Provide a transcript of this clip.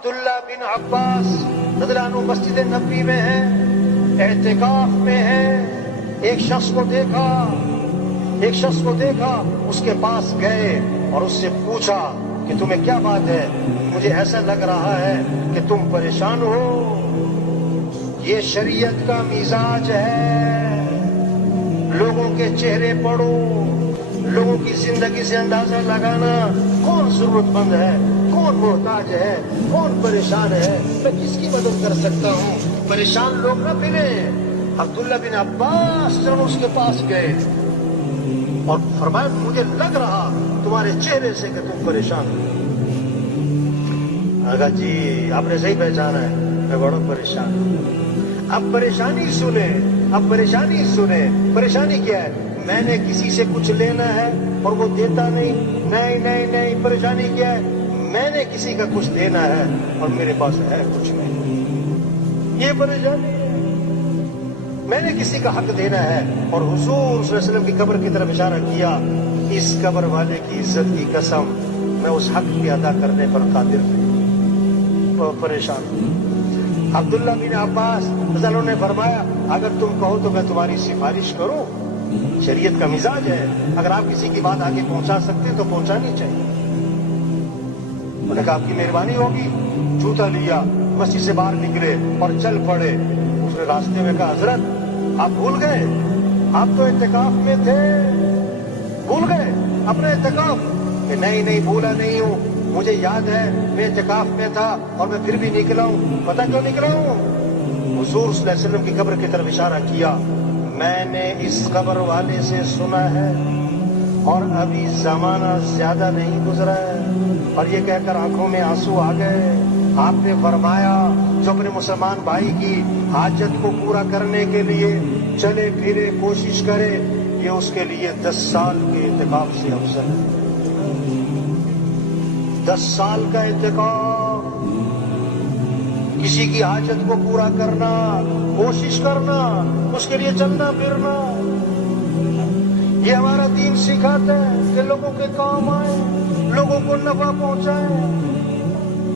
عبداللہ بن عباس رضی اللہ عنہ مسجد نبوی میں ہیں، اعتکاف میں ہیں، ایک شخص کو دیکھا، اس کے پاس گئے اور اس سے پوچھا کہ تمہیں کیا بات ہے؟ مجھے ایسا لگ رہا ہے کہ تم پریشان ہو۔ یہ شریعت کا مزاج ہے، لوگوں کے چہرے پڑھو، لوگوں کی زندگی سے اندازہ لگانا کون ضرورت مند ہے، کون محتاج ہے، کون پریشان ہے، میں کس کی مدد کر سکتا ہوں۔ پریشان لوگ نہ ملیں۔ عبداللہ بن عباس جب اس کے پاس گئے اور فرمایا مجھے لگ رہا تمہارے چہرے سے کہ تم پریشان ہو۔ کہا جی آپ نے صحیح پہچانا ہے، میں بڑا پریشان ہوں۔ اب پریشانی سنیں، پریشانی کیا ہے؟ میں نے کسی سے کچھ لینا ہے اور وہ دیتا نہیں۔ پریشانی کیا ہے؟ میں نے کسی کا کچھ دینا ہے اور میرے پاس ہے کچھ نہیں، یہ پریشانی ہے۔ میں نے کسی کا حق دینا ہے اور حضور صلی اللہ علیہ وسلم کی قبر کی طرف اشارہ کیا، اس قبر والے کی عزت کی قسم میں اس حق کی ادا کرنے پر قادر نہیں، پریشان ہوں۔ عبداللہ بن عباس رضی اللہ عنہ نے فرمایا اگر تم کہو تو میں تمہاری سفارش کروں، شریعت کا مزاج ہے، اگر آپ کسی کی بات آگے پہنچا سکتے تو پہنچانی چاہیے۔ انہوں نے کہا آپ کی مہربانی ہوگی۔ جوتا لیا، مسجد سے باہر نکلے اور چل پڑے۔ اس نے راستے میں کہا حضرت آپ بھول گئے، آپ تو اعتکاف میں تھے، بھول گئے اپنا اعتکاف؟ کہ نہیں بھولا نہیں ہوں، مجھے یاد ہے میں اعتکاف میں تھا اور میں پھر بھی نکلا ہوں۔ پتہ کیوں نکلا ہوں؟ حضور صلی اللہ علیہ وسلم کی قبر کی طرف اشارہ کیا، میں نے اس قبر والے سے سنا ہے اور ابھی زمانہ زیادہ نہیں گزرا ہے، اور یہ کہہ کر آنکھوں میں آنسو آ گئے۔ آپ نے فرمایا جو اپنے مسلمان بھائی کی حاجت کو پورا کرنے کے لیے چلے پھرے کوشش کرے، یہ اس کے لیے 10 سال کے اعتکاف سے افضل ہے۔ 10 سال کا اعتکاف، کسی کی حاجت کو پورا کرنا، کوشش کرنا، اس کے لیے چلنا پھرنا، یہ ہمارا دین سکھاتا ہے کہ لوگوں کے کام آئے، لوگوں کو نفع پہنچائیں۔